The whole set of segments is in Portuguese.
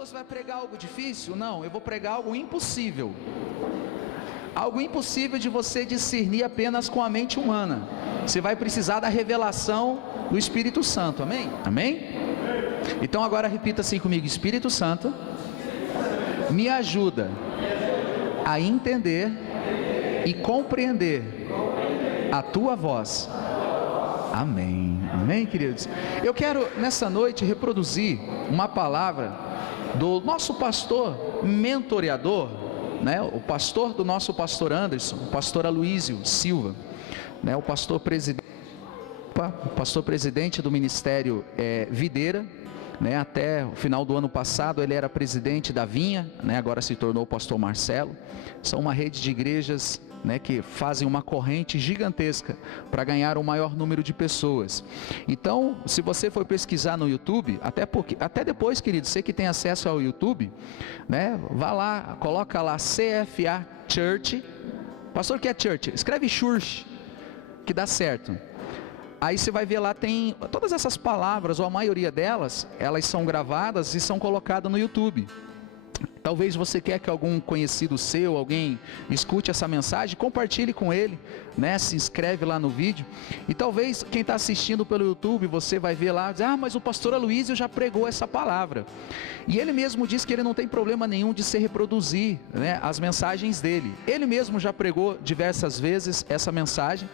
pastor, você vai pregar algo difícil? Não, eu vou pregar algo impossível. Algo impossível de você discernir apenas com a mente humana. Você vai precisar da revelação do Espírito Santo, amém? Amém? Então agora repita assim comigo: Espírito Santo, me ajuda a entender e compreender a tua voz. Amém, amém, queridos? Eu quero nessa noite reproduzir uma palavra do nosso pastor mentoreador, né? O pastor do nosso pastor Anderson, o pastor Aloísio Silva, né? O pastor presidente do ministério Videira, né? Até o final do ano passado ele era presidente da Vinha, né? Agora se tornou o pastor Marcelo. São uma rede de igrejas, né, que fazem uma corrente gigantesca para ganhar o maior número de pessoas. Então, se você for pesquisar no YouTube, até depois, querido, você que tem acesso ao YouTube, né, vá lá, coloca lá CFA Church. Pastor, o que é Church? Escreve Church, que dá certo. Aí você vai ver lá, tem todas essas palavras, ou a maioria delas, elas são gravadas e são colocadas no YouTube. Talvez você quer que algum conhecido seu, alguém escute essa mensagem, compartilhe com ele, né? Se inscreve lá no vídeo. E talvez quem está assistindo pelo YouTube, você vai ver lá, dizer, mas o pastor Aloísio já pregou essa palavra. E ele mesmo diz que ele não tem problema nenhum de se reproduzir, né, as mensagens dele. Ele mesmo já pregou diversas vezes essa mensagem.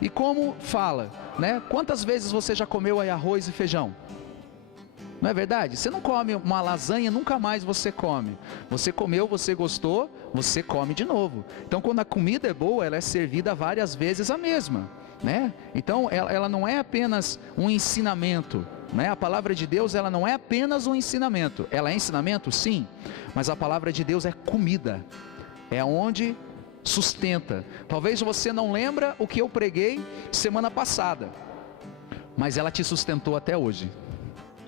E como fala, né? Quantas vezes você já comeu aí arroz e feijão? Não é verdade? Você não come uma lasanha, nunca mais você come. Você comeu, você gostou, você come de novo. Então quando a comida é boa, ela é servida várias vezes a mesma, né? Então ela não é apenas um ensinamento, né? A palavra de Deus, ela não é apenas um ensinamento. Ela é ensinamento, sim, mas a palavra de Deus é comida. É onde sustenta. Talvez você não lembra o que eu preguei semana passada, mas ela te sustentou até hoje.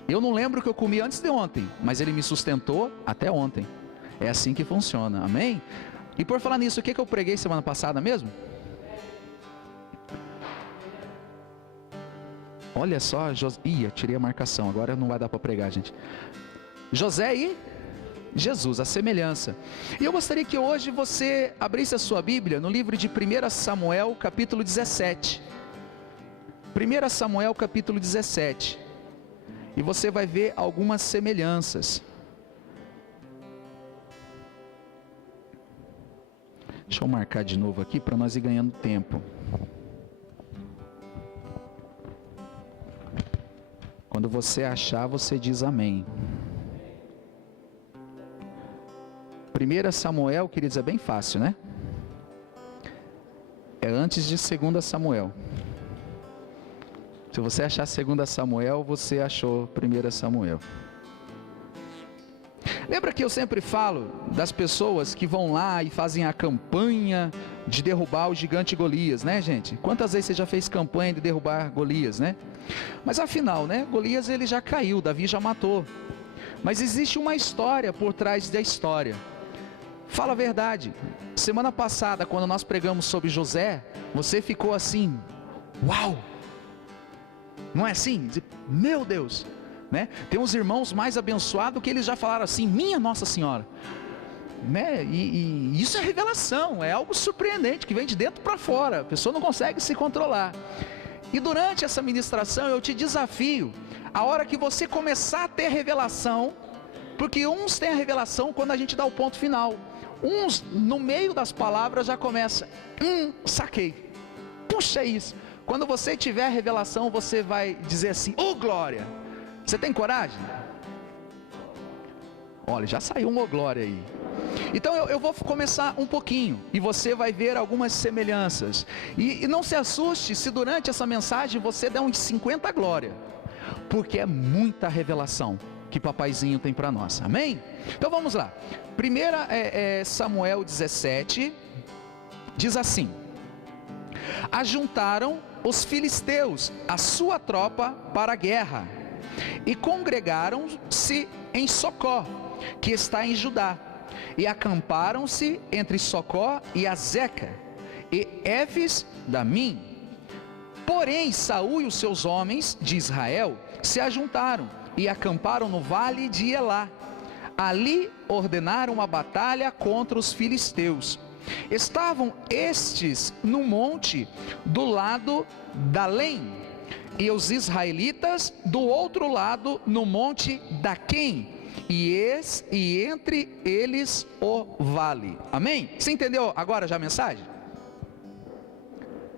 Eu não lembro o que eu comi antes de ontem, mas ele me sustentou até ontem. É assim que funciona, amém? E por falar nisso, o que eu preguei semana passada mesmo? Olha só, eu tirei a marcação, agora não vai dar para pregar, gente. José e Jesus, a semelhança. E eu gostaria que hoje você abrisse a sua Bíblia no livro de 1 Samuel, capítulo 17. 1 Samuel, capítulo 17. E você vai ver algumas semelhanças. Deixa eu marcar de novo aqui para nós ir ganhando tempo. Quando você achar, você diz amém. 1 Samuel, queridos, é bem fácil, né? É antes de 2 Samuel. Se você achar 2 Samuel, você achou 1 Samuel. Lembra que eu sempre falo das pessoas que vão lá e fazem a campanha de derrubar o gigante Golias, né, gente? Quantas vezes você já fez campanha de derrubar Golias, né? Mas afinal, né, Golias ele já caiu, Davi já matou. Mas existe uma história por trás da história. Fala a verdade. Semana passada, quando nós pregamos sobre José, você ficou assim, uau! Não é assim? Meu Deus, né? Tem uns irmãos mais abençoados que eles já falaram assim, minha Nossa Senhora, né? E isso é revelação, é algo surpreendente que vem de dentro para fora, a pessoa não consegue se controlar. E durante essa ministração eu te desafio, a hora que você começar a ter revelação, porque uns têm a revelação quando a gente dá o ponto final, uns no meio das palavras já começa, saquei, puxa isso. Quando você tiver a revelação, você vai dizer assim, ô glória, você tem coragem? Olha, já saiu uma glória aí. Então eu vou começar um pouquinho, e você vai ver algumas semelhanças. E não se assuste se durante essa mensagem você der uns 50 glória, porque é muita revelação que papaizinho tem para nós, amém? Então vamos lá, 1 Samuel 17, diz assim, ajuntaram os filisteus a sua tropa para a guerra, e congregaram-se em Socó, que está em Judá, e acamparam-se entre Socó e Azeca, e Éfes Damim. Porém Saul e os seus homens de Israel se ajuntaram, e acamparam no vale de Elá, ali ordenaram a batalha contra os filisteus. Estavam estes no monte do lado da Lém, e os israelitas do outro lado no monte da Quem, e entre eles o vale. Amém? Você entendeu agora já a mensagem?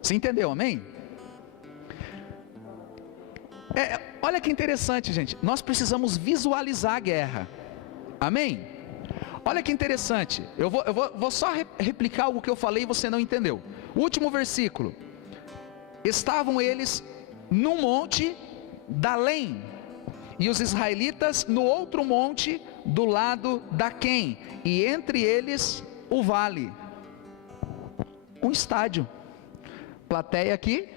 Você entendeu, amém? Olha que interessante, gente. Nós precisamos visualizar a guerra. Amém? Olha que interessante. Eu vou só replicar algo que eu falei e você não entendeu. O último versículo. Estavam eles no monte da Lém, e os israelitas no outro monte do lado da Quem, e entre eles o vale. Um estádio. Plateia aqui,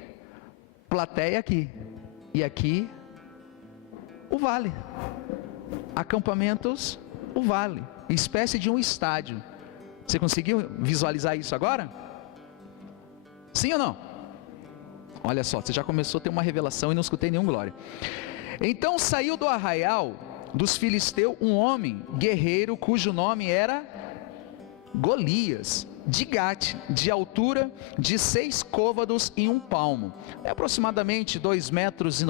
e aqui o vale. Acampamentos, o vale, espécie de um estádio. Você conseguiu visualizar isso agora? Sim ou não? Olha só, você já começou a ter uma revelação e não escutei nenhum glória. Então saiu do arraial dos filisteus um homem guerreiro cujo nome era Golias, de Gate, de altura de 6 côvados e 1 palmo, é aproximadamente 2,90 metros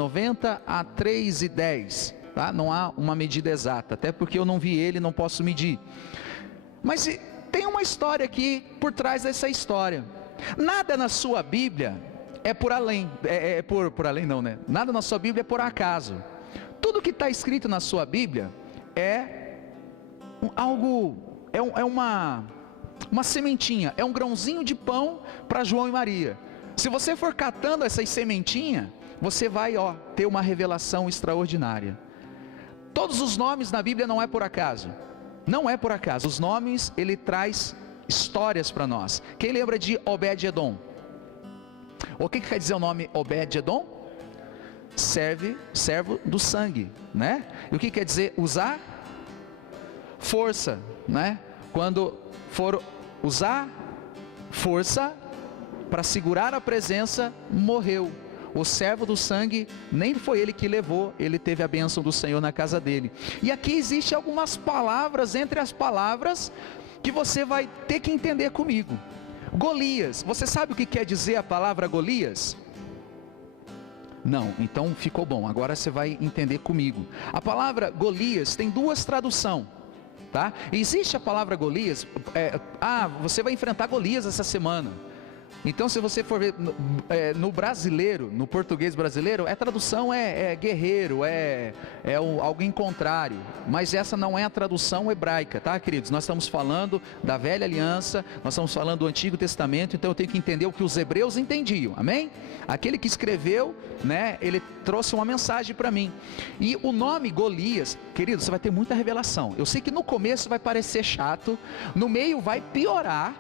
a 3,10, tá? Não há uma medida exata, até porque eu não vi ele, não posso medir. Mas tem uma história aqui por trás dessa história. Nada na sua Bíblia é por além, por além não, né? Nada na sua Bíblia é por acaso. Tudo que está escrito na sua Bíblia é algo, uma sementinha, é um grãozinho de pão para João e Maria. Se você for catando essas sementinhas, você vai ter uma revelação extraordinária. Todos os nomes na Bíblia não é por acaso. Não é por acaso. Os nomes, ele traz histórias para nós. Quem lembra de Obed-Edom? O que quer dizer o nome Obed-Edom? Servo do sangue, né? E o que quer dizer usar? Força, né? Quando for usar força para segurar a presença, morreu. O servo do sangue, nem foi ele que levou, ele teve a bênção do Senhor na casa dele. E aqui existe algumas palavras, entre as palavras, que você vai ter que entender comigo. Golias, você sabe o que quer dizer a palavra Golias? Não, então ficou bom, agora você vai entender comigo. A palavra Golias tem 2 traduções, tá? Existe a palavra Golias, você vai enfrentar Golias essa semana. Então se você for ver no brasileiro, no português brasileiro, a tradução é guerreiro, alguém contrário, mas essa não é a tradução hebraica, tá, queridos? Nós estamos falando da velha aliança, nós estamos falando do Antigo Testamento, então eu tenho que entender o que os hebreus entendiam, amém? Aquele que escreveu, né, ele trouxe uma mensagem para mim. E o nome Golias, querido, você vai ter muita revelação. Eu sei que no começo vai parecer chato, no meio vai piorar,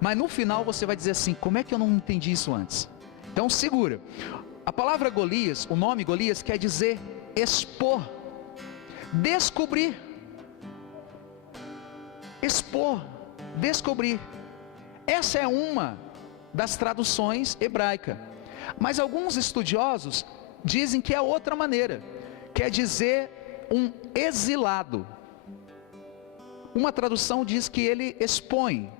mas no final você vai dizer assim: como é que eu não entendi isso antes? Então segura. A palavra Golias, o nome Golias quer dizer expor, descobrir. Expor, descobrir. Essa é uma das traduções hebraicas. Mas alguns estudiosos dizem que é outra maneira. Quer dizer um exilado. Uma tradução diz que ele expõe.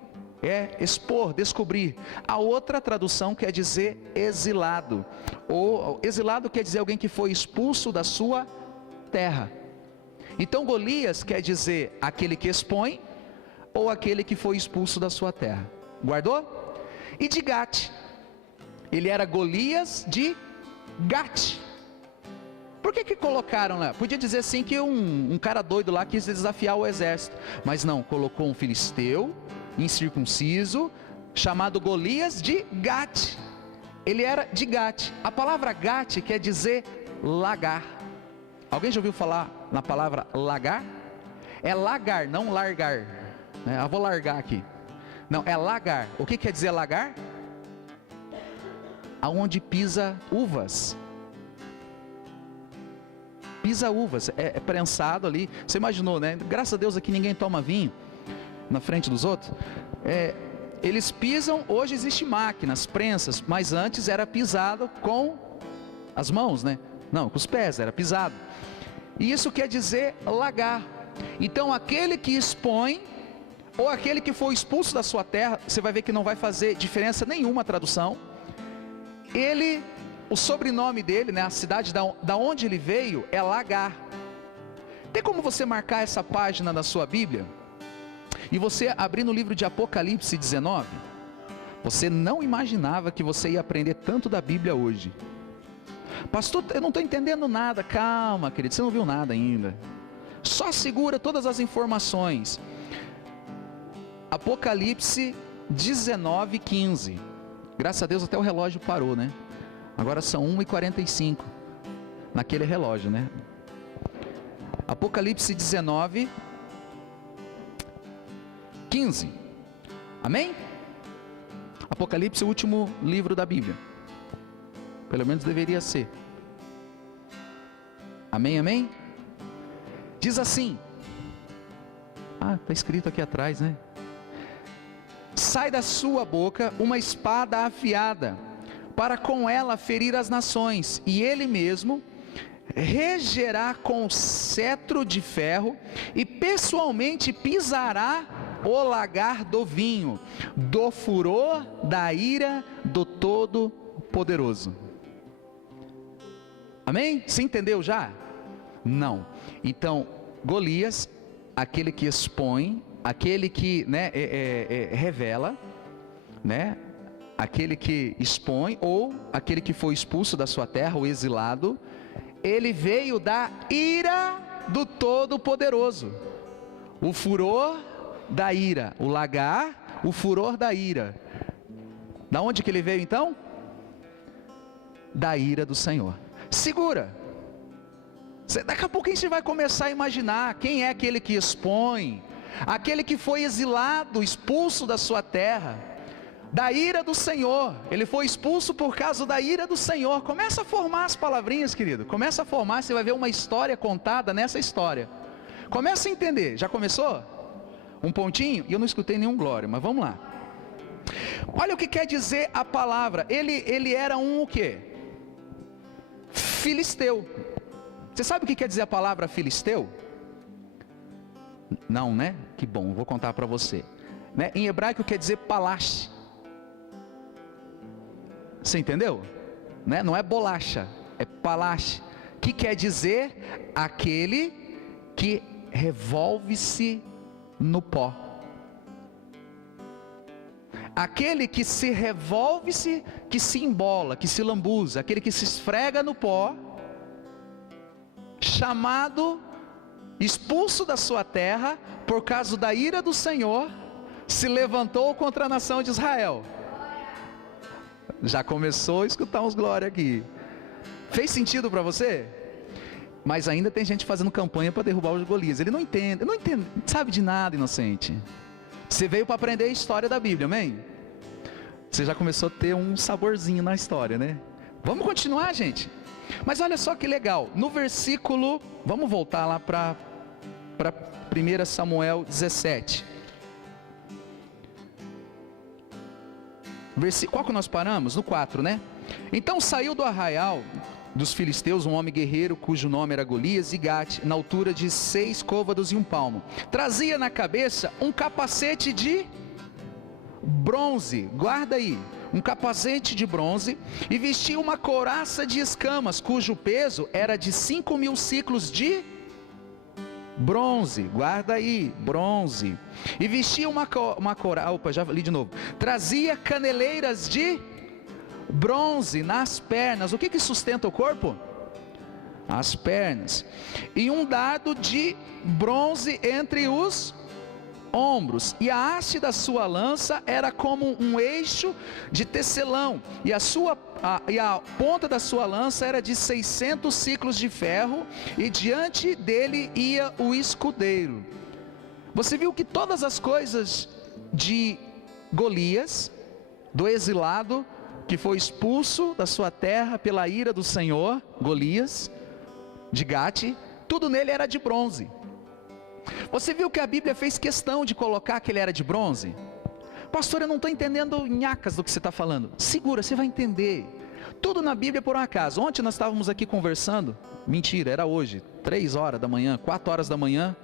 Expor, descobrir. A outra tradução quer dizer exilado. Ou exilado quer dizer alguém que foi expulso da sua terra. Então Golias quer dizer aquele que expõe, ou aquele que foi expulso da sua terra. Guardou? E de Gate, ele era Golias de Gate. Por que colocaram lá? Podia dizer assim que um cara doido lá quis desafiar o exército, mas não, colocou um filisteu incircunciso, chamado Golias de Gate. Ele era de Gate. A palavra Gate quer dizer lagar. Alguém já ouviu falar na palavra lagar? É lagar, não largar. Eu vou largar aqui. Não, é lagar. O que quer dizer lagar? Aonde pisa uvas. Pisa uvas, é prensado ali. Você imaginou, né? Graças a Deus aqui ninguém toma vinho na frente dos outros. Eles pisam, hoje existe máquinas, prensas, mas antes era pisado com as mãos, né? Não, com os pés, era pisado. E isso quer dizer lagar. Então aquele que expõe, ou aquele que foi expulso da sua terra, você vai ver que não vai fazer diferença nenhuma a tradução. Ele, o sobrenome dele, né, a cidade da onde ele veio é Lagar. Tem como você marcar essa página na sua Bíblia? E você abrir no livro de Apocalipse 19? Você não imaginava que você ia aprender tanto da Bíblia hoje. Pastor, eu não estou entendendo nada. Calma, querido, você não viu nada ainda. Só segura todas as informações. Apocalipse 19, 15. Graças a Deus até o relógio parou, né? Agora são 1h45. Naquele relógio, né? Apocalipse 19, 15. Amém? Apocalipse é o último livro da Bíblia. Pelo menos deveria ser. Amém, amém? Diz assim. Está escrito aqui atrás, né? Sai da sua boca uma espada afiada, para com ela ferir as nações, e ele mesmo regerá com cetro de ferro, e pessoalmente pisará o lagar do vinho, do furor da ira do Todo-Poderoso. Amém? Você entendeu já? Não. Então, Golias, aquele que expõe, aquele que, né, revela, né, aquele que expõe, ou aquele que foi expulso da sua terra, o exilado, ele veio da ira do Todo-Poderoso. O furor da ira, o lagar, o furor da ira. Da onde que ele veio então? Da ira do Senhor. Segura. Daqui a pouco a gente vai começar a imaginar quem é aquele que expõe, aquele que foi exilado, expulso da sua terra, da ira do Senhor. Ele foi expulso por causa da ira do Senhor. Começa a formar as palavrinhas, querido. Começa a formar, você vai ver uma história contada nessa história. Começa a entender. Já começou? Um pontinho? E eu não escutei nenhum glória, mas vamos lá. Olha o que quer dizer a palavra. Ele era um o quê? Filisteu. Você sabe o que quer dizer a palavra filisteu? Não, né? Que bom, vou contar para você, né? Em hebraico quer dizer palache. Você entendeu? Né? Não é bolacha, é palache, que quer dizer aquele que revolve-se no pó. Aquele que se revolve-se, que se embola, que se lambuza, aquele que se esfrega no pó, chamado, expulso da sua terra, por causa da ira do Senhor, se levantou contra a nação de Israel. Já começou a escutar uns glória aqui. Fez sentido para você? Mas ainda tem gente fazendo campanha para derrubar os Golias. Ele não entende, não sabe de nada, inocente. Você veio para aprender a história da Bíblia, amém? Você já começou a ter um saborzinho na história, né? Vamos continuar, gente. Mas olha só que legal, no versículo, vamos voltar lá para 1 Samuel 17. Qual que nós paramos? No 4, né? Então saiu do arraial dos filisteus um homem guerreiro, cujo nome era Golias e Gate, na altura de 6 côvados e 1 palmo. Trazia na cabeça um capacete de bronze, guarda aí, um capacete de bronze, e vestia uma couraça de escamas, cujo peso era de 5.000 ciclos de bronze, guarda aí, bronze, e vestia uma couraça, opa, já li de novo, trazia caneleiras de bronze nas pernas. O que sustenta o corpo? As pernas. E um dardo de bronze entre os ombros, e a haste da sua lança era como um eixo de tecelão, e a ponta da sua lança era de 600 ciclos de ferro, e diante dele ia o escudeiro. Você viu que todas as coisas de Golias, do exilado, que foi expulso da sua terra pela ira do Senhor, Golias, de Gate, tudo nele era de bronze. Você viu que a Bíblia fez questão de colocar que ele era de bronze? Pastor, eu não estou entendendo nhacas do que você está falando. Segura, você vai entender. Tudo na Bíblia por um acaso. Ontem nós estávamos aqui conversando, mentira, era hoje, 3 horas da manhã, 4 horas da manhã,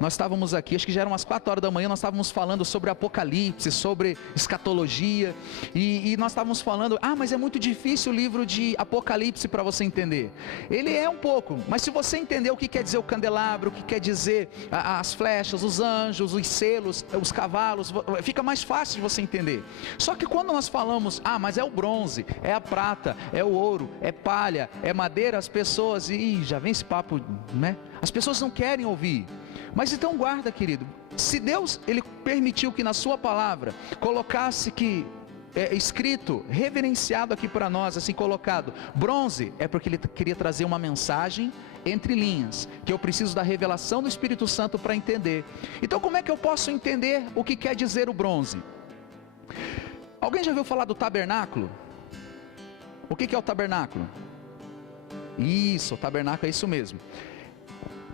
nós estávamos aqui, acho que já eram umas 4 horas da manhã, nós estávamos falando sobre Apocalipse, sobre escatologia, e nós estávamos falando, mas é muito difícil o livro de Apocalipse para você entender. Ele é um pouco, mas se você entender o que quer dizer o candelabro, o que quer dizer as flechas, os anjos, os selos, os cavalos, fica mais fácil de você entender. Só que quando nós falamos, mas é o bronze, é a prata, é o ouro, é palha, é madeira, as pessoas, já vem esse papo, né? As pessoas não querem ouvir. Mas então guarda, querido, se Deus, Ele permitiu que na sua palavra colocasse que escrito, reverenciado aqui para nós, assim colocado, bronze, é porque Ele queria trazer uma mensagem entre linhas, que eu preciso da revelação do Espírito Santo para entender. Então como é que eu posso entender o que quer dizer o bronze? Alguém já ouviu falar do tabernáculo? O que é o tabernáculo? Isso, o tabernáculo é isso mesmo.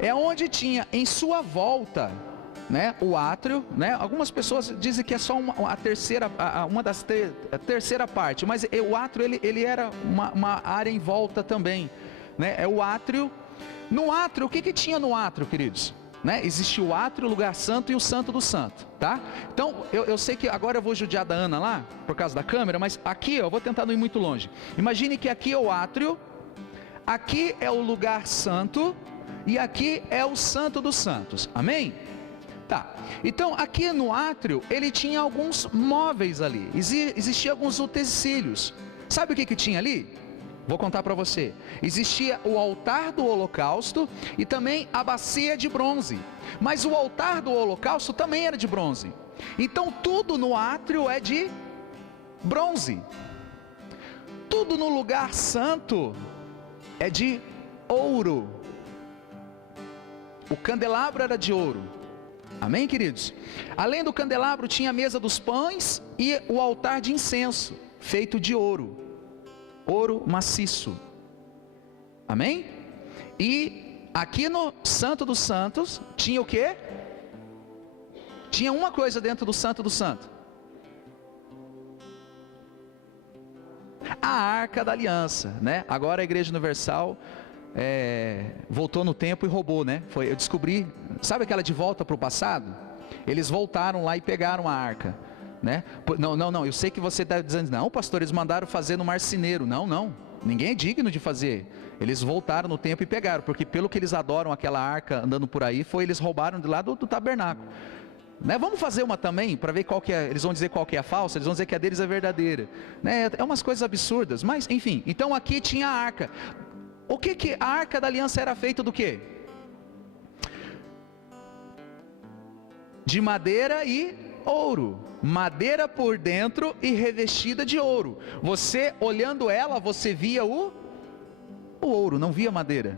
É onde tinha em sua volta, né, o átrio, né? Algumas pessoas dizem que é só a terceira parte, mas o átrio ele era uma área em volta também, né? É o átrio. No átrio, o que tinha no átrio, queridos? Né? Existia o átrio, o lugar santo e o santo do santo, tá? Então, eu sei que agora eu vou judiar da Ana lá, por causa da câmera, mas aqui, eu vou tentar não ir muito longe. Imagine que aqui é o átrio, aqui é o lugar santo, e aqui é o santo dos santos, amém? Tá, então aqui no átrio, ele tinha alguns móveis ali, existiam alguns utensílios. Sabe o que tinha ali? Vou contar para você. Existia o altar do holocausto e também a bacia de bronze. Mas o altar do holocausto também era de bronze. Então tudo no átrio é de bronze. Tudo no lugar santo é de ouro. O candelabro era de ouro. Amém, queridos? Além do candelabro tinha a mesa dos pães e o altar de incenso, feito de ouro. Ouro maciço. Amém? E aqui no Santo dos Santos tinha o quê? Tinha uma coisa dentro do Santo do Santo. A Arca da Aliança, né? Agora a Igreja Universal voltou no tempo e roubou, né? Eu descobri, sabe aquela de volta para o passado? Eles voltaram lá e pegaram a arca, né? Não, eu sei que você está dizendo, não, pastor, eles mandaram fazer no marceneiro. Não, ninguém é digno de fazer. Eles voltaram no tempo e pegaram, porque pelo que eles adoram aquela arca andando por aí, eles roubaram de lá do tabernáculo. Né? Vamos fazer uma também, para ver qual que é, eles vão dizer qual que é a falsa, eles vão dizer que a deles é verdadeira. Né? É umas coisas absurdas, mas enfim, então aqui tinha a arca. O que a Arca da Aliança era feita do quê? De madeira e ouro. Madeira por dentro e revestida de ouro. Você olhando ela, você via o ouro, não via madeira.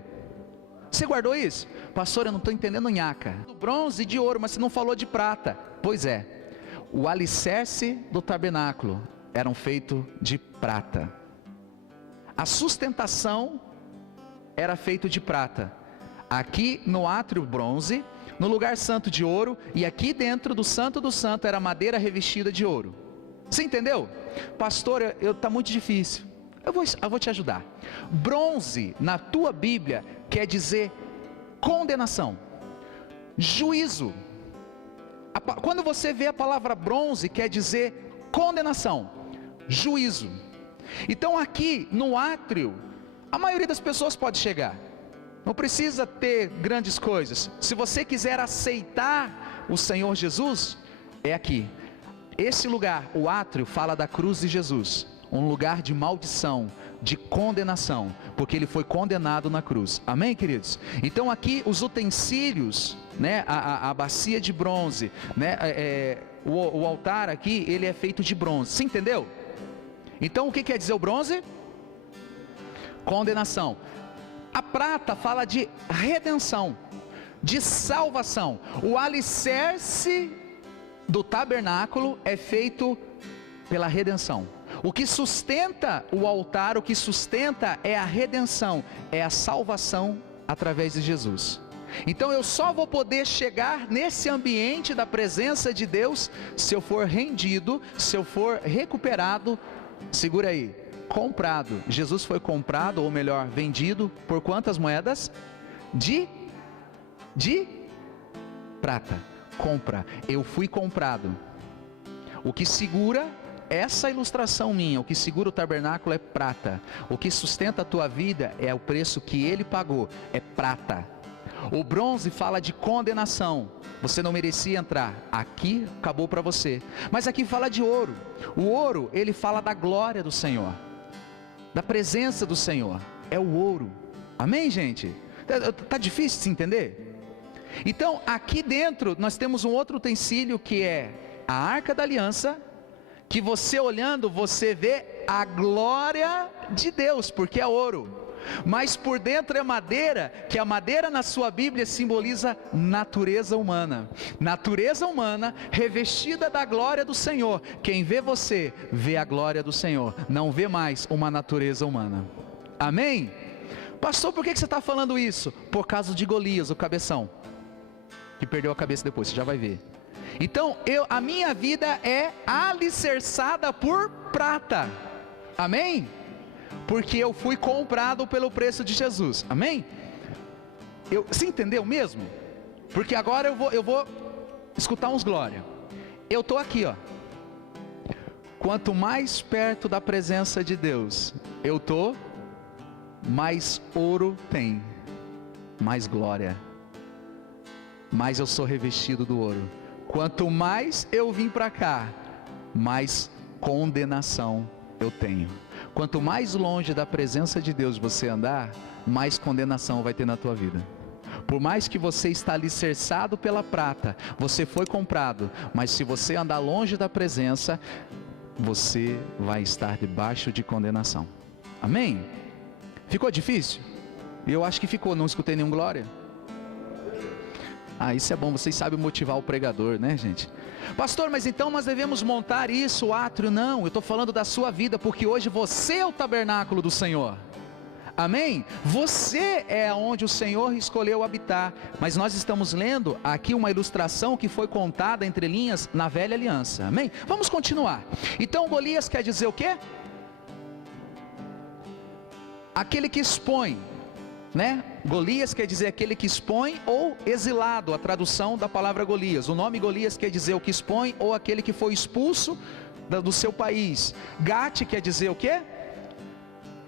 Você guardou isso? Pastor, eu não estou entendendo nhaca. Do bronze e de ouro, mas você não falou de prata. Pois é, o alicerce do tabernáculo eram feito de prata. A sustentação era feito de prata. Aqui no átrio bronze, no lugar santo de ouro, e aqui dentro do santo do santo era madeira revestida de ouro. Você entendeu? Pastor, está muito difícil. Eu vou te ajudar. Bronze na tua Bíblia quer dizer condenação, juízo. Quando você vê a palavra bronze, quer dizer condenação, juízo. Então aqui no átrio, a maioria das pessoas pode chegar, não precisa ter grandes coisas. Se você quiser aceitar o Senhor Jesus, é aqui. Esse lugar, o átrio, fala da cruz de Jesus, um lugar de maldição, de condenação, porque ele foi condenado na cruz. Amém, queridos? Então aqui os utensílios, né, a bacia de bronze, né, o altar aqui, ele é feito de bronze. Você entendeu? Então o que quer dizer o bronze? Condenação. A prata fala de redenção, de salvação. O alicerce do tabernáculo é feito pela redenção. O que sustenta o altar, o que sustenta é a redenção, é a salvação através de Jesus. Então eu só vou poder chegar nesse ambiente da presença de Deus se eu for rendido, se eu for recuperado. Segura aí, comprado. Jesus foi comprado, ou melhor, vendido por quantas moedas? Prata, compra. Eu fui comprado. O que segura essa ilustração minha, o que segura o tabernáculo é prata. O que sustenta a tua vida é o preço que ele pagou, é prata. O bronze fala de condenação. Você não merecia entrar. Aqui acabou para você. Mas aqui fala de ouro. O ouro, ele fala da glória do Senhor, da presença do Senhor. É o ouro. Amém, gente? Tá difícil de se entender? Então, aqui dentro nós temos um outro utensílio que é a Arca da Aliança, que você olhando, você vê a glória de Deus, porque é ouro. Mas por dentro é madeira, que a madeira na sua Bíblia simboliza natureza humana. Natureza humana revestida da glória do Senhor. Quem vê você, vê a glória do Senhor. Não vê mais uma natureza humana. Amém? Pastor, por que você está falando isso? Por causa de Golias, o cabeção, que perdeu a cabeça depois, você já vai ver. Então, a minha vida é alicerçada por prata. Amém? Porque eu fui comprado pelo preço de Jesus. Amém? Você entendeu mesmo? Porque agora eu vou escutar uns glória. Eu estou aqui, ó. Quanto mais perto da presença de Deus eu estou, mais ouro tem, mais glória, mais eu sou revestido do ouro. Quanto mais eu vim para cá, mais condenação eu tenho. Quanto mais longe da presença de Deus você andar, mais condenação vai ter na tua vida. Por mais que você está alicerçado pela prata, você foi comprado, mas se você andar longe da presença, você vai estar debaixo de condenação. Amém? Ficou difícil? Eu acho que ficou, não escutei nenhum glória. Isso é bom, vocês sabem motivar o pregador, né, gente? Pastor, mas então nós devemos montar isso, o átrio? Não, eu estou falando da sua vida, porque hoje você é o tabernáculo do Senhor. Amém? Você é onde o Senhor escolheu habitar. Mas nós estamos lendo aqui uma ilustração que foi contada entre linhas na velha aliança. Amém? Vamos continuar. Então Golias quer dizer o quê? Aquele que expõe, né? Golias quer dizer aquele que expõe ou exilado, a tradução da palavra Golias. O nome Golias quer dizer o que expõe ou aquele que foi expulso do seu país. Gate quer dizer o quê?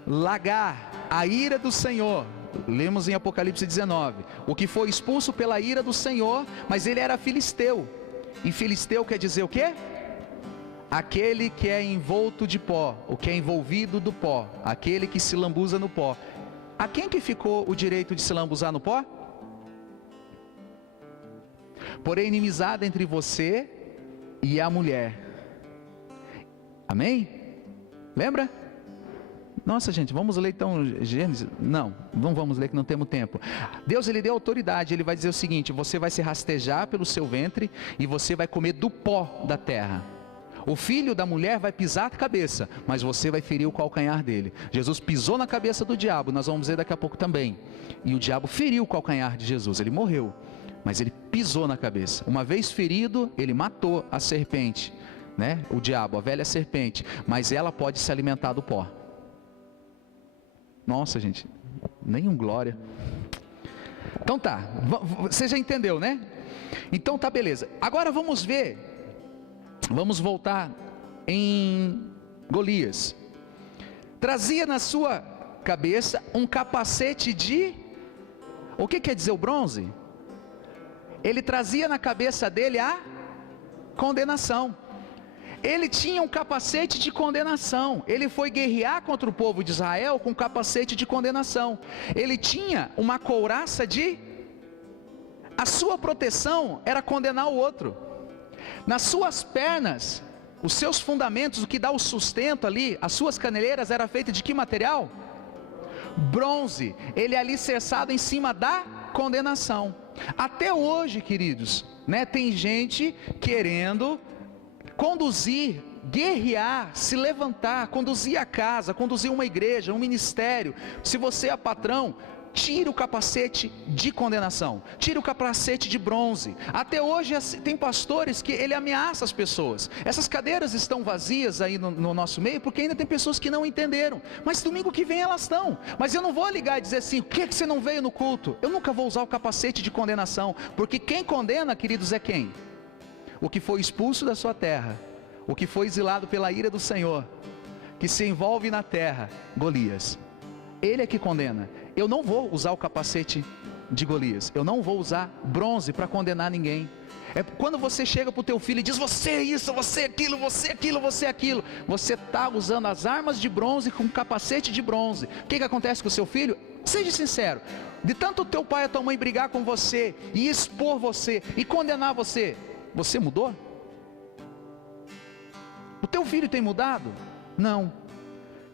Lagar, a ira do Senhor. Lemos em Apocalipse 19. O que foi expulso pela ira do Senhor, mas ele era filisteu. E filisteu quer dizer o quê? Aquele que é envolto de pó, o que é envolvido do pó, aquele que se lambuza no pó. A quem que ficou o direito de se lambuzar no pó? Porém, inimizade entre você e a mulher. Amém? Lembra? Nossa, gente, vamos ler então Gênesis? Não vamos ler que não temos tempo. Deus, ele deu autoridade, ele vai dizer o seguinte: você vai se rastejar pelo seu ventre e você vai comer do pó da terra. O filho da mulher vai pisar a cabeça, mas você vai ferir o calcanhar dele. Jesus pisou na cabeça do diabo, nós vamos ver daqui a pouco também. E o diabo feriu o calcanhar de Jesus, ele morreu, mas ele pisou na cabeça. Uma vez ferido, ele matou a serpente, né? O diabo, a velha serpente, mas ela pode se alimentar do pó. Nossa, gente, nenhum glória. Então tá, você já entendeu, né? Então tá, beleza. Agora vamos ver. Vamos voltar em Golias. Trazia na sua cabeça um capacete de... O que quer dizer o bronze? Ele trazia na cabeça dele a condenação. Ele tinha um capacete de condenação. Ele foi guerrear contra o povo de Israel com um capacete de condenação. Ele tinha uma couraça de... A sua proteção era condenar o outro. Nas suas pernas, os seus fundamentos, o que dá o sustento ali, as suas caneleiras era feita de que material? Bronze. Ele é alicerçado em cima da condenação. Até hoje, queridos, né, tem gente querendo conduzir, guerrear, se levantar, conduzir a casa, conduzir uma igreja, um ministério. Se você é patrão, tira o capacete de condenação, tira o capacete de bronze. Até hoje tem pastores que ele ameaça as pessoas. Essas cadeiras estão vazias aí no nosso meio, porque ainda tem pessoas que não entenderam, mas domingo que vem elas estão. Mas eu não vou ligar e dizer assim, o que é que você não veio no culto? Eu nunca vou usar o capacete de condenação, porque quem condena, queridos, é quem? O que foi expulso da sua terra, o que foi exilado pela ira do Senhor, que se envolve na terra, Golias. Ele é que condena. Eu não vou usar o capacete de Golias, eu não vou usar bronze para condenar ninguém. É quando você chega para o teu filho e diz, você é isso, você é aquilo, você é aquilo, você é aquilo, você está usando as armas de bronze com capacete de bronze. O que acontece com o seu filho? Seja sincero, de tanto o teu pai e a tua mãe brigar com você, e expor você, e condenar você, você mudou? O teu filho tem mudado? Não.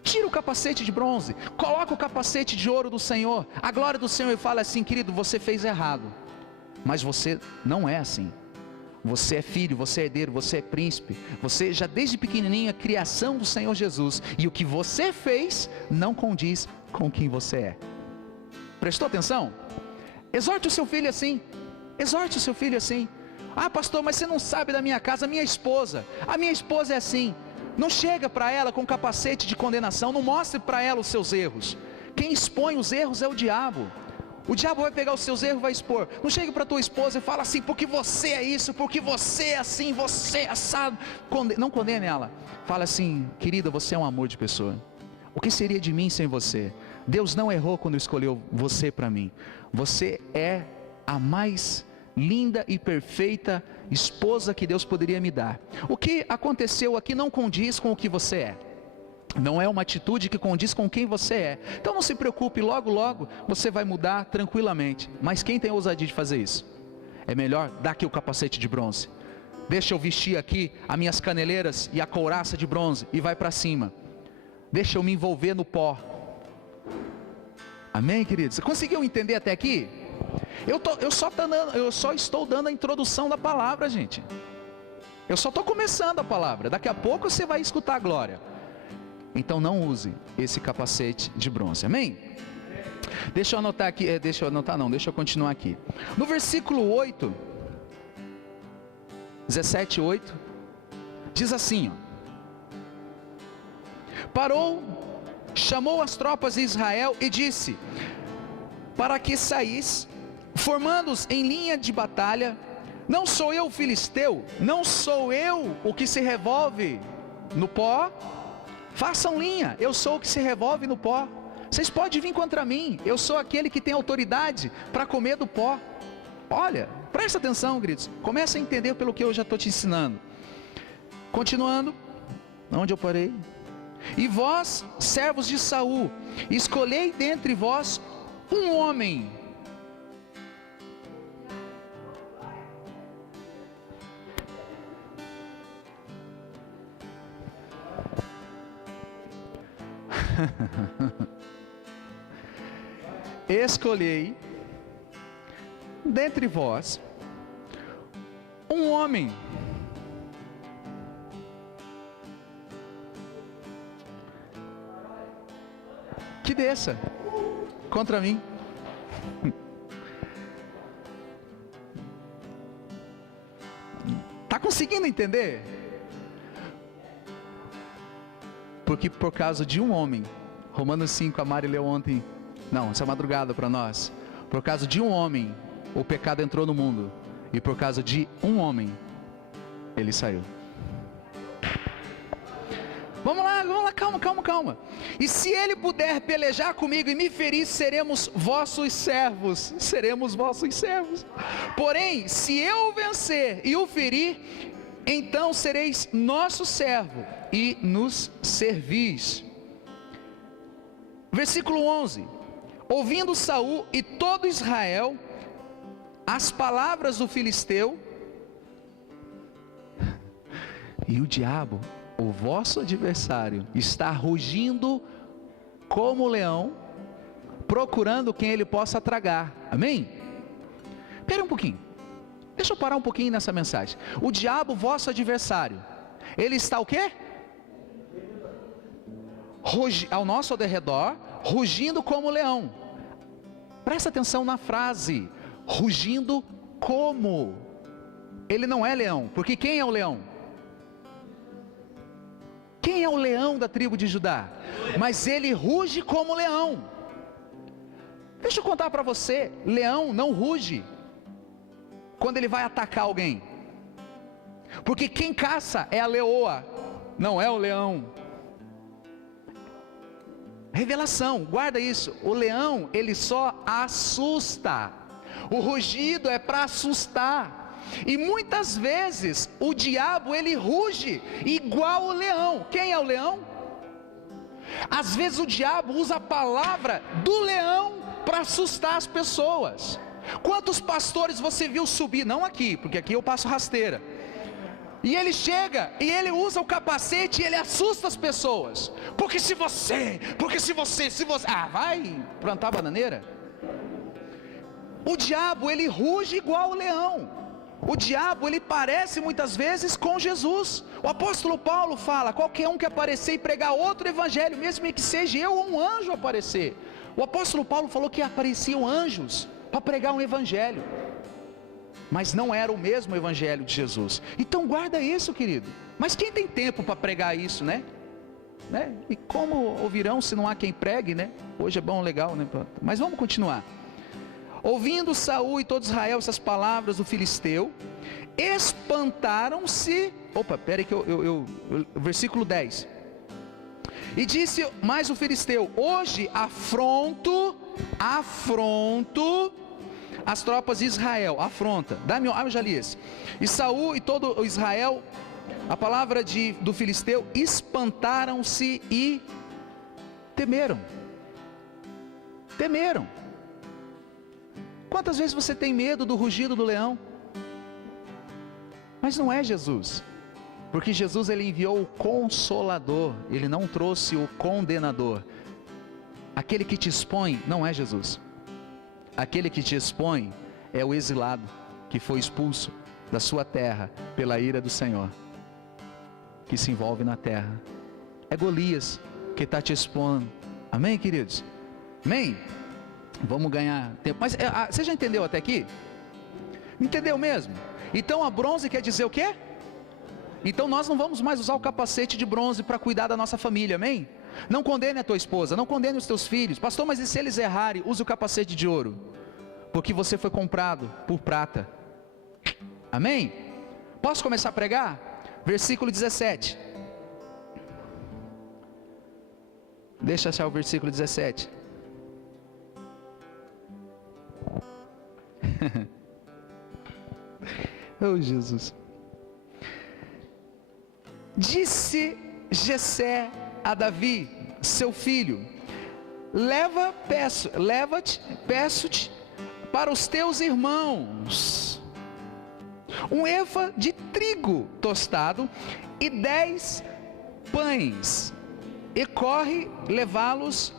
Tira o capacete de bronze, coloca o capacete de ouro do Senhor, a glória do Senhor, e fala assim, querido, você fez errado, mas você não é assim. Você é filho, você é herdeiro, você é príncipe, você já desde pequenininho é criação do Senhor Jesus, e o que você fez não condiz com quem você é. Prestou atenção? Exorte o seu filho assim, exorte o seu filho assim. Ah, pastor, mas você não sabe da minha casa, a minha esposa é assim. Não chega para ela com capacete de condenação, não mostre para ela os seus erros. Quem expõe os erros é o diabo. O diabo vai pegar os seus erros e vai expor. Não chega para tua esposa e fala assim, porque você é isso, porque você é assim, você é assado. Não condene ela. Fala assim, querida, você é um amor de pessoa. O que seria de mim sem você? Deus não errou quando escolheu você para mim. Você é a mais linda e perfeita esposa que Deus poderia me dar. O que aconteceu aqui não condiz com o que você é. Não é uma atitude que condiz com quem você é. Então não se preocupe, logo logo você vai mudar tranquilamente. Mas quem tem ousadia de fazer isso? É melhor dar aqui o capacete de bronze. Deixa eu vestir aqui as minhas caneleiras e a couraça de bronze e vai para cima. Deixa eu me envolver no pó. Amém, queridos? Você conseguiu entender até aqui? Eu só estou dando a introdução da palavra, gente. Eu só estou começando a palavra. Daqui a pouco você vai escutar a glória. Então não use esse capacete de bronze, amém? Deixa eu anotar aqui, deixa eu continuar aqui. No versículo 8, 17:8, diz assim, ó, parou, chamou as tropas de Israel e disse, para que saís, formando-os em linha de batalha, não sou eu o filisteu, não sou eu o que se revolve no pó, façam linha, eu sou o que se revolve no pó, vocês podem vir contra mim, eu sou aquele que tem autoridade para comer do pó. Olha, presta atenção, queridos, começa a entender pelo que eu já estou te ensinando. Continuando, onde eu parei? E vós, servos de Saul, escolhei dentre vós um homem. Escolhei dentre vós um homem que desça contra mim. Tá conseguindo entender? Porque por causa de um homem, Romanos 5, a Mari leu ontem, não, essa madrugada para nós, por causa de um homem, o pecado entrou no mundo, e por causa de um homem, ele saiu. Vamos lá, calma. E se ele puder pelejar comigo e me ferir, seremos vossos servos. Porém, se eu vencer e o ferir, então sereis nosso servo e nos servis. Versículo 11. Ouvindo Saul e todo Israel as palavras do filisteu, e o diabo, o vosso adversário, está rugindo como leão, procurando quem ele possa tragar. Amém? Espera um pouquinho. Deixa eu parar um pouquinho nessa mensagem. O diabo, vosso adversário, ele está o quê? Ao nosso redor, rugindo como leão. Presta atenção na frase, rugindo como. Ele não é leão, porque quem é o leão? Quem é o leão da tribo de Judá? Mas ele ruge como leão. Deixa eu contar para você, leão não ruge quando ele vai atacar alguém. Porque quem caça é a leoa, não é o leão. Revelação, guarda isso. O leão, ele só assusta. O rugido é para assustar. E muitas vezes o diabo, ele ruge igual o leão. Quem é o leão? Às vezes o diabo usa a palavra do leão para assustar as pessoas. Quantos pastores você viu subir? Não aqui, porque aqui eu passo rasteira. E ele chega, e ele usa o capacete, e ele assusta as pessoas. Porque se você, vai plantar bananeira? O diabo, ele ruge igual o leão. O diabo, ele parece muitas vezes com Jesus. O apóstolo Paulo fala, qualquer um que aparecer e pregar outro evangelho, mesmo que seja eu ou um anjo aparecer. O apóstolo Paulo falou que apareciam anjos para pregar um evangelho, mas não era o mesmo evangelho de Jesus. Então guarda isso, querido. Mas quem tem tempo para pregar isso, né? E como ouvirão se não há quem pregue, né? Hoje é bom, legal, né? Mas vamos continuar. Ouvindo Saul e todo Israel essas palavras do filisteu, espantaram-se. Opa, peraí que versículo 10. E disse mais o filisteu: hoje afronto as tropas de Israel. Afronta, dá-me o Jalias. E Saul e todo Israel, a palavra do filisteu, espantaram-se e temeram. Quantas vezes você tem medo do rugido do leão? Mas não é Jesus, porque Jesus, ele enviou o Consolador, ele não trouxe o condenador. Aquele que te expõe não é Jesus. Aquele que te expõe é o exilado, que foi expulso da sua terra pela ira do Senhor, que se envolve na terra. É Golias que está te expondo. Amém, queridos? Amém? Vamos ganhar tempo. Mas você já entendeu até aqui? Entendeu mesmo? Então a bronze quer dizer o quê? Então nós não vamos mais usar o capacete de bronze para cuidar da nossa família, amém? Não condene a tua esposa, não condene os teus filhos. Pastor, mas e se eles errarem? Use o capacete de ouro, porque você foi comprado por prata. Amém? Posso começar a pregar? Versículo 17. Deixa eu achar o versículo 17. Oh Jesus. Disse Jessé a Davi, seu filho: leva-te, peço-te, para os teus irmãos, um efa de trigo tostado e 10 pães, e corre levá-los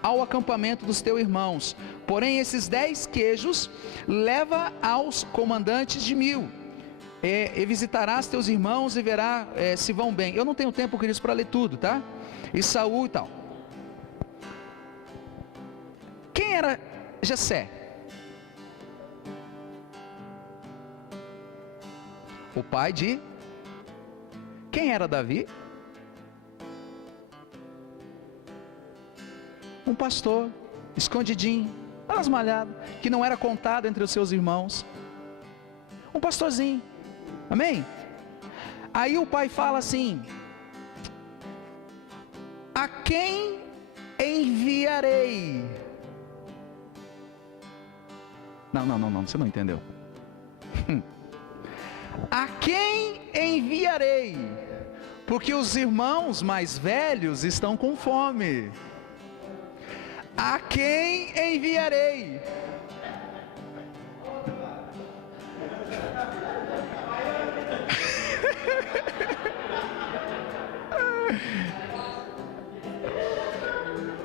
ao acampamento dos teus irmãos. Porém esses 10 queijos leva aos comandantes de 1000, e visitarás teus irmãos e verá se vão bem. Eu não tenho tempo, queridos, para ler tudo, tá? E Saul e tal. Quem era Jessé? O pai de... Quem era Davi? Um pastor, escondidinho, elas malhadas, que não era contado entre os seus irmãos. Um pastorzinho, amém? Aí o pai fala assim: a quem enviarei? Não, você não entendeu. A quem enviarei? Porque os irmãos mais velhos estão com fome. A quem enviarei?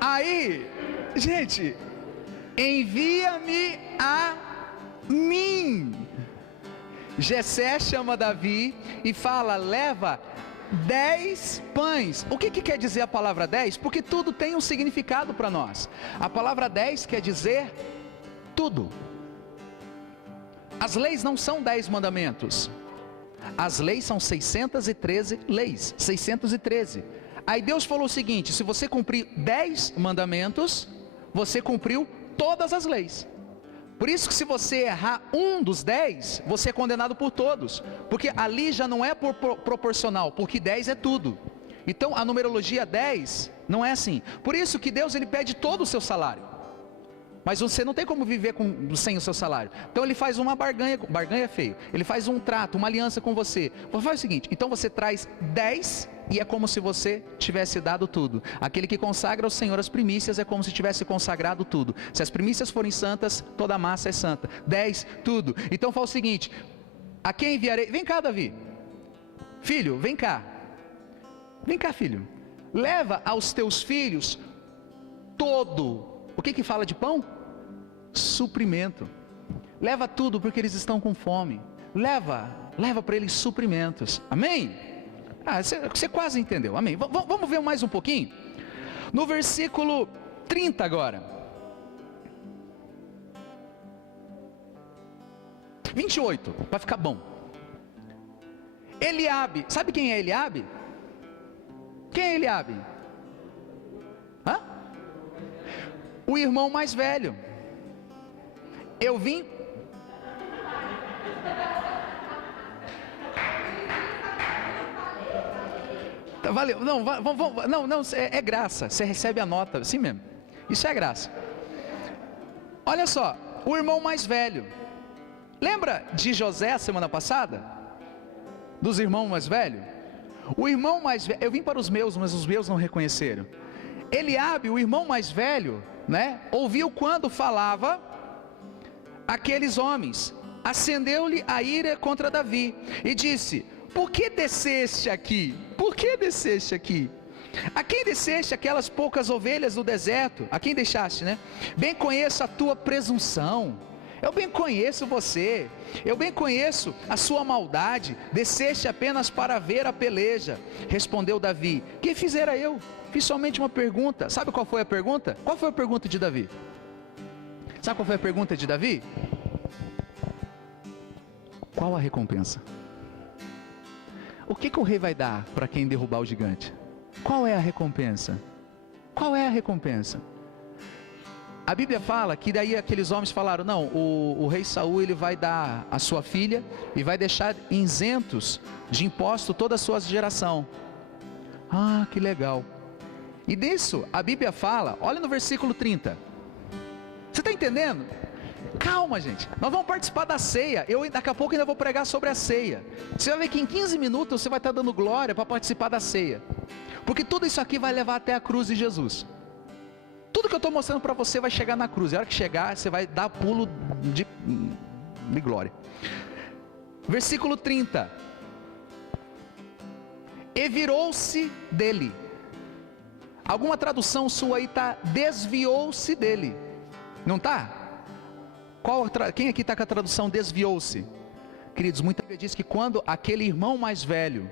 Aí, gente, envia-me a mim. Jessé chama Davi e fala: leva 10 pães. O que quer dizer a palavra 10? Porque tudo tem um significado para nós. A palavra 10 quer dizer tudo. As leis não são 10 mandamentos. As leis são 613 leis. 613. Aí Deus falou o seguinte: se você cumprir 10 mandamentos, você cumpriu todas as leis. Por isso que se você errar um dos 10, você é condenado por todos. Porque ali já não é proporcional, porque 10 é tudo. Então a numerologia 10 não é assim. Por isso que Deus, ele pede todo o seu salário. Mas você não tem como viver sem o seu salário. Então ele faz uma barganha é feio. Ele faz um trato, uma aliança com você. Faz o seguinte: então você traz 10 e é como se você tivesse dado tudo. Aquele que consagra ao Senhor as primícias é como se tivesse consagrado tudo. Se as primícias forem santas, toda a massa é santa. 10, tudo. Então fala o seguinte: a quem enviarei? Vem cá, Davi. Filho, vem cá. Vem cá, filho. Leva aos teus filhos todo. O que fala de pão? Suprimento. Leva tudo, porque eles estão com fome. Leva para eles suprimentos. Amém? Você quase entendeu. Amém. Vamos ver mais um pouquinho? No versículo 30 agora. 28, vai ficar bom. Eliabe, sabe quem é Eliabe? Quem é Eliabe? Hã? O irmão mais velho. Eu vim... Valeu, não, é graça, você recebe a nota, assim mesmo, isso é graça. Olha só, o irmão mais velho, lembra de José semana passada? Dos irmãos mais velhos? O irmão mais velho, eu vim para os meus, mas os meus não reconheceram. Eliabe, o irmão mais velho, né, ouviu quando falava aqueles homens, acendeu-lhe a ira contra Davi, e disse: por que desceste aqui? Por que desceste aqui? A quem desceste aquelas poucas ovelhas do deserto? A quem deixaste, né? Bem conheço a tua presunção. Eu bem conheço você. Eu bem conheço a sua maldade. Desceste apenas para ver a peleja. Respondeu Davi: que fizera eu? Fiz somente uma pergunta. Sabe qual foi a pergunta? Qual foi a pergunta de Davi? Sabe qual foi a pergunta de Davi? Qual a recompensa? O que o rei vai dar para quem derrubar o gigante? Qual é a recompensa? Qual é a recompensa? A Bíblia fala que daí aqueles homens falaram: não, o rei Saul, ele vai dar a sua filha e vai deixar isentos de imposto toda a sua geração. Ah, que legal. E disso a Bíblia fala, olha no versículo 30. Você está entendendo? Calma, gente, nós vamos participar da ceia. Daqui a pouco ainda vou pregar sobre a ceia. Você vai ver que em 15 minutos você vai estar dando glória para participar da ceia, porque tudo isso aqui vai levar até a cruz de Jesus. Tudo que eu estou mostrando para você vai chegar na cruz. E a hora que chegar, você vai dar pulo de glória. Versículo 30. E virou-se dele. Alguma tradução sua aí está desviou-se dele. Não está? Quem aqui está com a tradução desviou-se? Queridos, muita gente diz que quando aquele irmão mais velho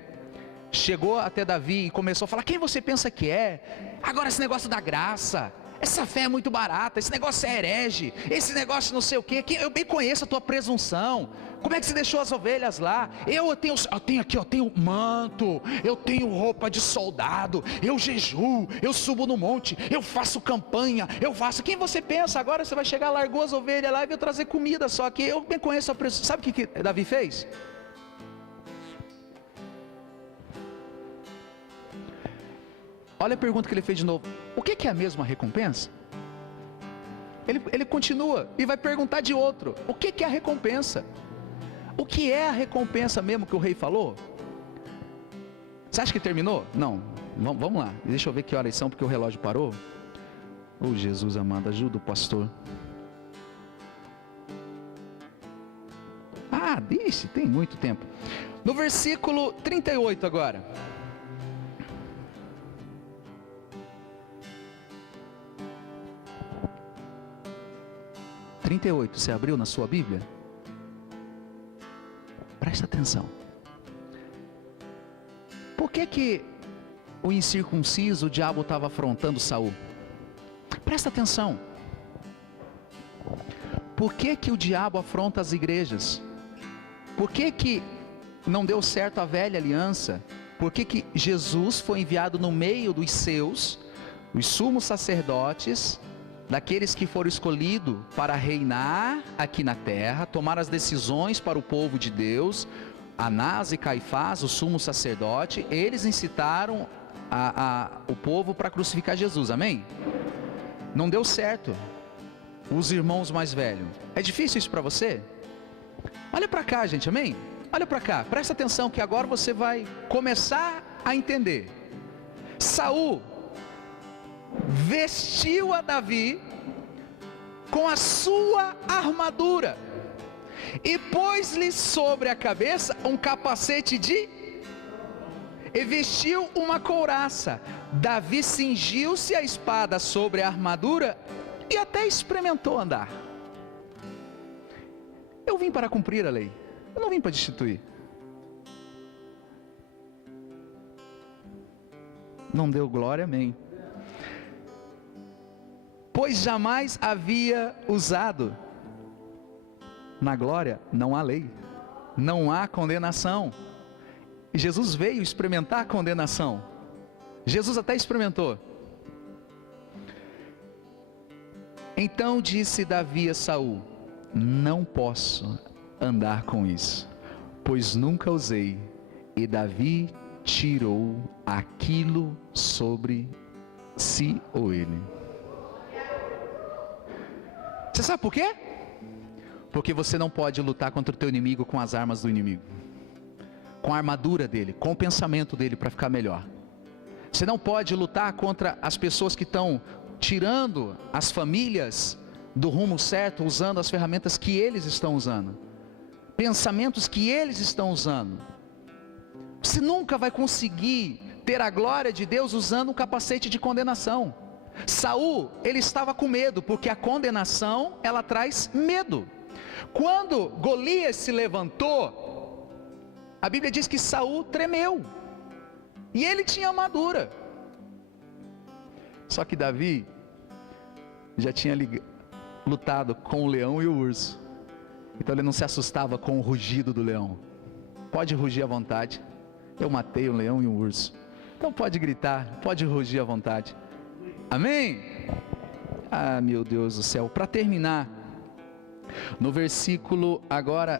chegou até Davi e começou a falar: quem você pensa que é? Agora esse negócio da graça, essa fé é muito barata, esse negócio é herege, esse negócio não sei o que, eu bem conheço a tua presunção. Como é que você deixou as ovelhas lá? Eu tenho aqui, eu tenho manto, eu tenho roupa de soldado, eu jejuo, eu subo no monte, eu faço campanha, eu faço. Quem você pensa? Agora você vai chegar, largou as ovelhas lá e veio trazer comida. Só que eu bem conheço a presunção. Sabe o que Davi fez? Olha a pergunta que ele fez de novo: o que é a mesma recompensa? Ele continua e vai perguntar de outro: o que é a recompensa? O que é a recompensa mesmo que o rei falou? Você acha que terminou? Não, vamos lá, deixa eu ver que horas são, porque o relógio parou. Oh, Jesus amado, ajuda o pastor. Deixe, tem muito tempo. No versículo 38 agora. Você abriu na sua Bíblia? Presta atenção. Por que o incircunciso, o diabo estava afrontando Saul? Presta atenção. por que que o diabo afronta as igrejas? Por que que não deu certo a velha aliança? Por que que Jesus foi enviado no meio dos seus, os sumos sacerdotes, daqueles que foram escolhidos para reinar aqui na terra, tomar as decisões para o povo de Deus? Anás e Caifás, o sumo sacerdote, eles incitaram o povo para crucificar Jesus, amém? Não deu certo. Os irmãos mais velhos. É difícil isso para você? Olha para cá, gente, amém? Olha para cá, presta atenção que agora você vai começar a entender. Saul vestiu a Davi com a sua armadura e pôs-lhe sobre a cabeça um capacete e vestiu uma couraça. Davi cingiu-se a espada sobre a armadura e até experimentou andar. Eu vim para cumprir a lei, eu não vim para destituir. Não deu glória, amém. Pois jamais havia usado. Na glória não há lei, não há condenação. E Jesus veio experimentar a condenação. Jesus até experimentou. Então disse Davi a Saul: não posso andar com isso, pois nunca usei. E Davi tirou aquilo sobre si ou ele. Você sabe por quê? Porque você não pode lutar contra o teu inimigo com as armas do inimigo, com a armadura dele, com o pensamento dele para ficar melhor. Você não pode lutar contra as pessoas que estão tirando as famílias do rumo certo, usando as ferramentas que eles estão usando, pensamentos que eles estão usando. Você nunca vai conseguir ter a glória de Deus usando um capacete de condenação. Saul, ele estava com medo, porque a condenação, ela traz medo. Quando Golias se levantou, a Bíblia diz que Saul tremeu, e ele tinha armadura. Só que Davi já tinha lutado com o leão e o urso, então ele não se assustava com o rugido do leão. Pode rugir à vontade, eu matei um leão e um urso, então pode gritar, pode rugir à vontade, amém? Ah, meu Deus do céu. Para terminar, no versículo agora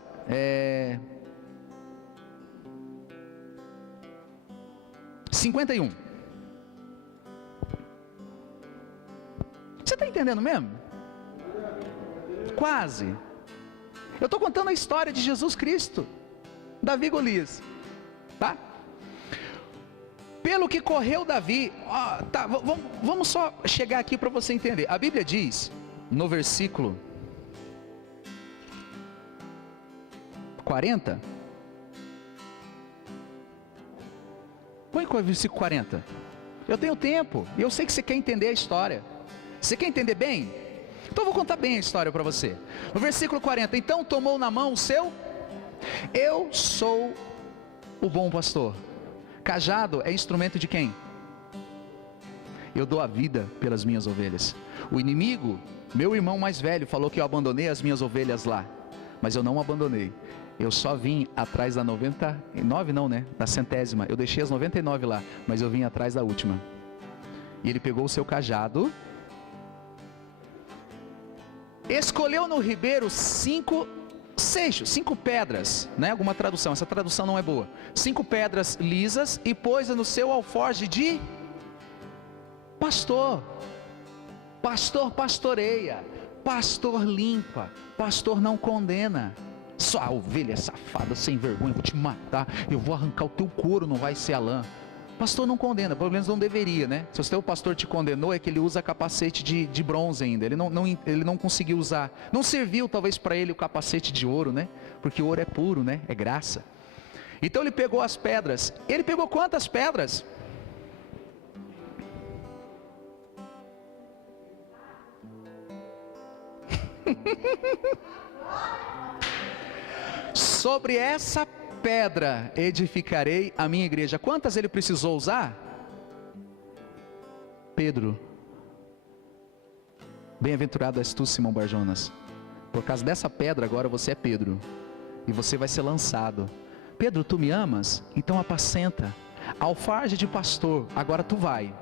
51. Você está entendendo mesmo? Quase. Eu estou contando a história de Jesus Cristo, Davi e Golias, tá? Pelo que correu Davi, tá, vamos só chegar aqui para você entender. A Bíblia diz, no versículo 40, põe com o versículo 40. Eu tenho tempo, e eu sei que você quer entender a história. Você quer entender bem? Então eu vou contar bem a história para você. No versículo 40, então tomou na mão o seu, eu sou o bom pastor. Cajado é instrumento de quem? Eu dou a vida pelas minhas ovelhas. O inimigo, meu irmão mais velho, falou que eu abandonei as minhas ovelhas lá, mas eu não abandonei. Eu só vim atrás da 99 não, né? Da 100ª. Eu deixei as 99 lá, mas eu vim atrás da última. E ele pegou o seu cajado, escolheu no ribeiro 5 seixos, 5 pedras, né? Alguma tradução, essa tradução não é boa. 5 pedras lisas e pôs no seu alforje de pastor. Pastor pastoreia, pastor limpa, pastor não condena. Sua ovelha safada, sem vergonha, vou te matar, eu vou arrancar o teu couro, não vai ser a lã. Pastor não condena, pelo menos não deveria, né? Se o seu pastor te condenou, é que ele usa capacete de bronze ainda, ele não conseguiu usar, não serviu talvez para ele o capacete de ouro, né? Porque o ouro é puro, né? É graça. Então ele pegou as pedras, ele pegou quantas pedras? Sobre essa pedra edificarei a minha igreja. Quantas ele precisou usar? Pedro. Bem-aventurado és tu, Simão Barjonas, Por causa dessa pedra agora você é Pedro. E você vai ser lançado. Pedro, tu me amas? Então apacenta. Alfarje de pastor, agora tu vai.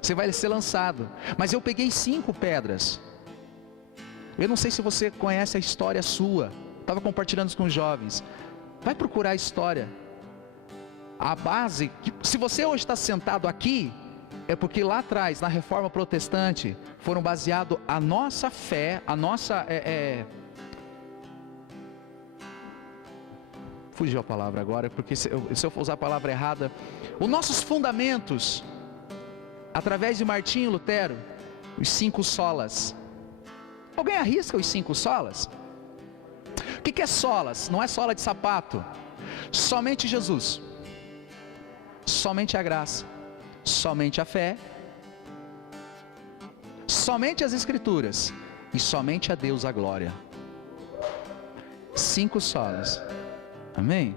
Você vai ser lançado. Mas eu peguei 5 pedras. Eu não sei se você conhece a história sua. Estava compartilhando isso com os jovens. Vai procurar a história. A base, se você hoje está sentado aqui, é porque lá atrás, na Reforma Protestante, foram baseados a nossa fé, a nossa... Fugiu a palavra agora, porque se eu for usar a palavra errada, os nossos fundamentos, através de Martinho Lutero, os 5 solas. Alguém arrisca os 5 solas? O que é solas? Não é sola de sapato. Somente Jesus, somente a graça, somente a fé, somente as Escrituras e somente a Deus a glória. 5 solas. Amém?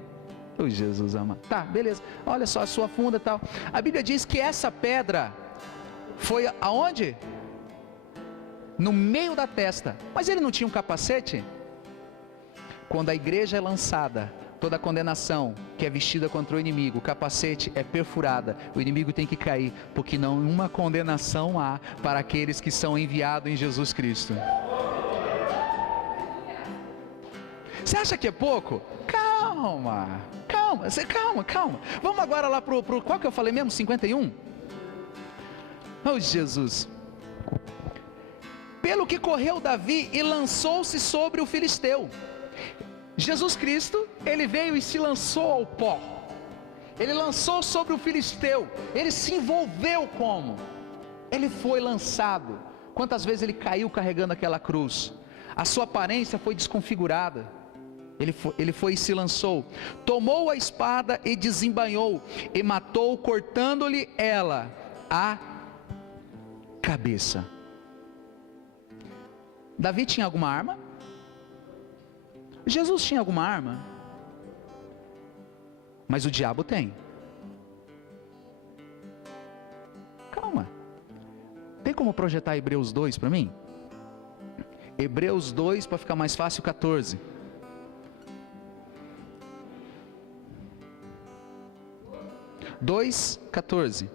Oh, Jesus amado. Tá, beleza. Olha só a sua funda e tal. A Bíblia diz que essa pedra foi aonde? No meio da testa. Mas ele não tinha um capacete? Quando a igreja é lançada, toda a condenação que é vestida contra o inimigo, o capacete é perfurada, o inimigo tem que cair, porque não uma condenação há para aqueles que são enviados em Jesus Cristo. Você acha que é pouco? Calma. Vamos agora lá pro qual que eu falei mesmo? 51? Oh, Jesus. Pelo que correu Davi e lançou-se sobre o filisteu. Jesus Cristo, ele veio e se lançou ao pó. Ele lançou sobre o filisteu. Ele se envolveu como? Ele foi lançado. Quantas vezes ele caiu carregando aquela cruz? A sua aparência foi desconfigurada. Ele foi e se lançou. Tomou a espada e desembainhou. E matou, cortando-lhe ela a cabeça. Davi tinha alguma arma? Jesus tinha alguma arma? Mas o diabo tem. Calma. Tem como projetar Hebreus 2 para mim? Hebreus 2 para ficar mais fácil, 14. Dois, 14.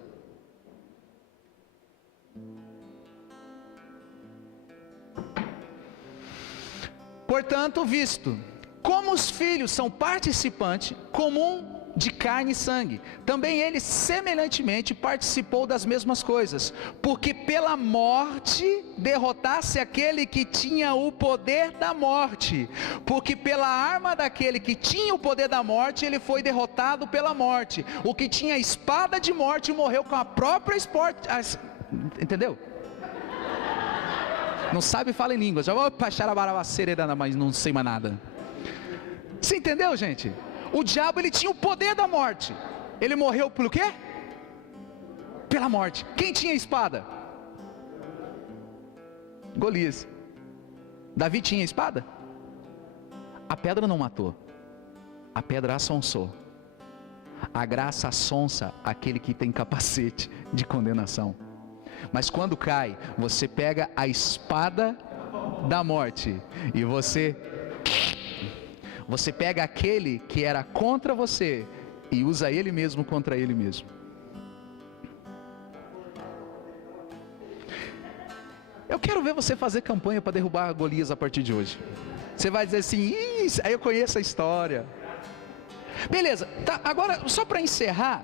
Portanto, visto como os filhos são participantes comum de carne e sangue, também ele semelhantemente participou das mesmas coisas, porque pela morte derrotasse aquele que tinha o poder da morte, porque pela arma daquele que tinha o poder da morte, ele foi derrotado pela morte. O que tinha espada de morte morreu com a própria espada. Entendeu? Não sabe, fala em línguas. Já vou mas não sei mais nada. Você entendeu, gente? O diabo, ele tinha o poder da morte. Ele morreu pelo quê? Pela morte. Quem tinha espada? Golias. Davi tinha espada? A pedra não matou. A pedra assonsou. A graça assonsa aquele que tem capacete de condenação. Mas quando cai, você pega a espada da morte e você pega aquele que era contra você e usa ele mesmo contra ele mesmo. Eu quero ver você fazer campanha para derrubar Golias a partir de hoje. Você vai dizer assim, aí eu conheço a história. Beleza, tá, agora só para encerrar,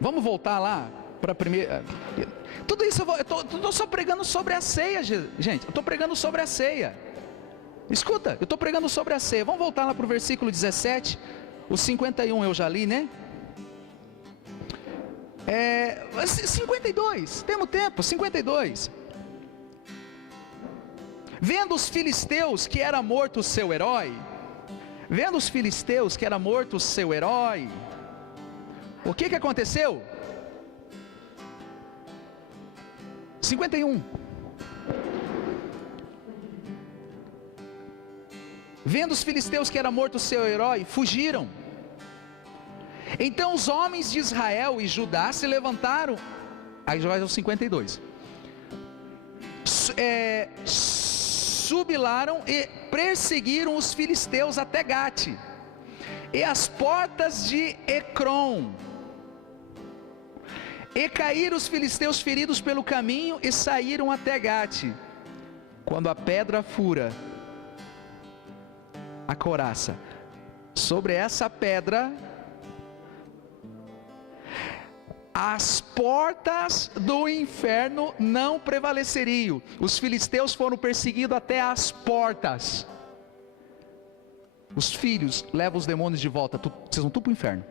vamos voltar lá para a primeira. Tudo isso eu estou só pregando sobre a ceia, gente. Eu estou pregando sobre a ceia. Escuta, eu estou pregando sobre a ceia. Vamos voltar lá para o versículo 17. O 51 eu já li, né? 52, temos tempo. 52. Vendo os filisteus que era morto o seu herói. Vendo os filisteus que era morto o seu herói. O que aconteceu? 51. Vendo os filisteus que era morto o seu herói, fugiram. Então os homens de Israel e Judá se levantaram. Aí já vai ao 52. subilaram e perseguiram os filisteus até Gate e as portas de Ecrom. E caíram os filisteus feridos pelo caminho e saíram até Gate. Quando a pedra fura a couraça, sobre essa pedra as portas do inferno não prevaleceriam. Os filisteus foram perseguidos até as portas. Os filhos levam os demônios de volta. Vocês vão tudo para o inferno.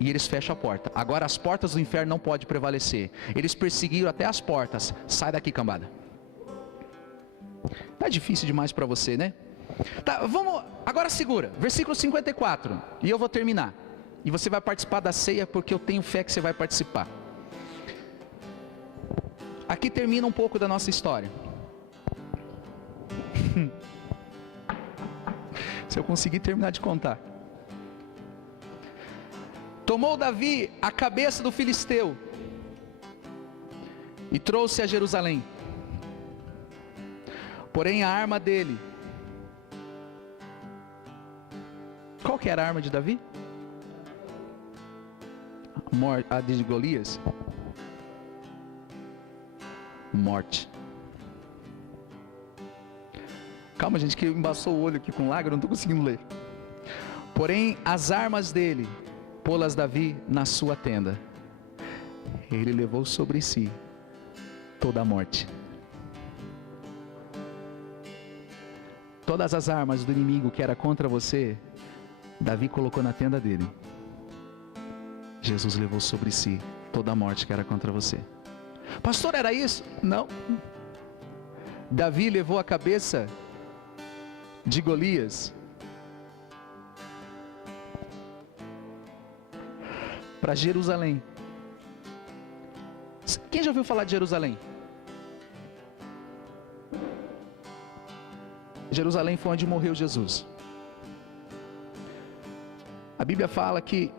E eles fecham a porta. Agora as portas do inferno não podem prevalecer. Eles perseguiram até as portas. Sai daqui, cambada. Tá difícil demais para você, né? Tá, vamos. Agora segura. Versículo 54. E eu vou terminar. E você vai participar da ceia, porque eu tenho fé que você vai participar. Aqui termina um pouco da nossa história. Se eu conseguir terminar de contar. Tomou Davi a cabeça do filisteu e trouxe a Jerusalém. Porém a arma dele, qual que era a arma de Davi? A de Golias? Morte. Calma, gente, que embaçou o olho aqui com lágrima, não estou conseguindo ler. Porém as armas dele, pô-las Davi na sua tenda. Ele levou sobre si toda a morte. Todas as armas do inimigo que era contra você, Davi colocou na tenda dele. Jesus levou sobre si toda a morte que era contra você. Pastor, era isso? Não. Davi levou a cabeça de Golias para Jerusalém. Quem já ouviu falar de Jerusalém? Jerusalém foi onde morreu Jesus. A Bíblia fala que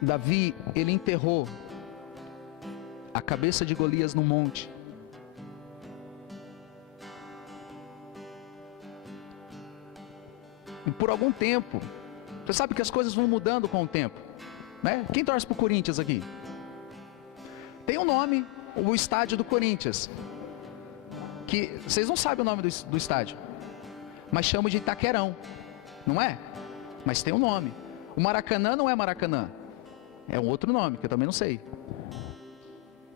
Davi, ele enterrou a cabeça de Golias no monte. E por algum tempo, você sabe que as coisas vão mudando com o tempo, né? Quem torce para o Corinthians aqui? Tem um nome, o estádio do Corinthians, que vocês não sabem o nome do estádio, mas chamam de Itaquerão, não é? Mas tem um nome. O Maracanã não é Maracanã, é um outro nome que eu também não sei.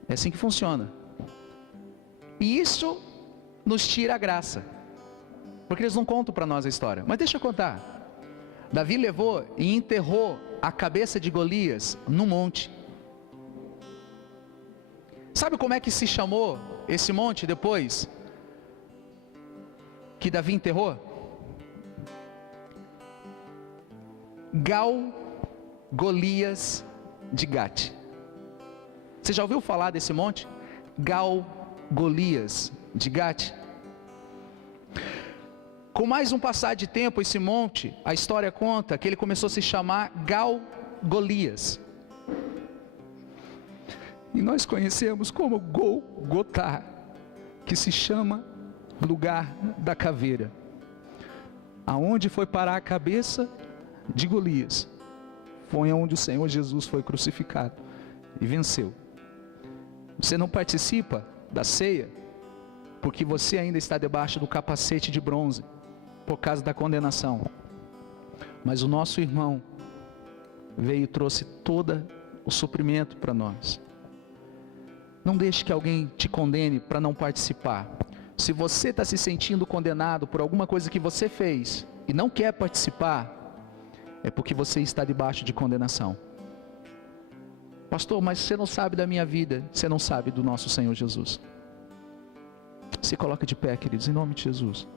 É assim que funciona. E isso nos tira a graça, porque eles não contam para nós a história. Mas deixa eu contar. Davi levou e enterrou a cabeça de Golias no monte. Sabe como é que se chamou esse monte depois que Davi enterrou? Gal Golias de Gate. Você já ouviu falar desse monte? Gal Golias de Gate. Com mais um passar de tempo, esse monte, a história conta que ele começou a se chamar Gal Golias. E nós conhecemos como Golgotá, que se chama lugar da caveira. Aonde foi parar a cabeça de Golias, foi onde o Senhor Jesus foi crucificado e venceu. Você não participa da ceia porque você ainda está debaixo do capacete de bronze, por causa da condenação. Mas o nosso irmão veio e trouxe todo o suprimento para nós. Não deixe que alguém te condene para não participar. Se você está se sentindo condenado por alguma coisa que você fez e não quer participar, é porque você está debaixo de condenação. Pastor, mas você não sabe da minha vida, você não sabe do nosso Senhor Jesus. Se coloca de pé, queridos, em nome de Jesus.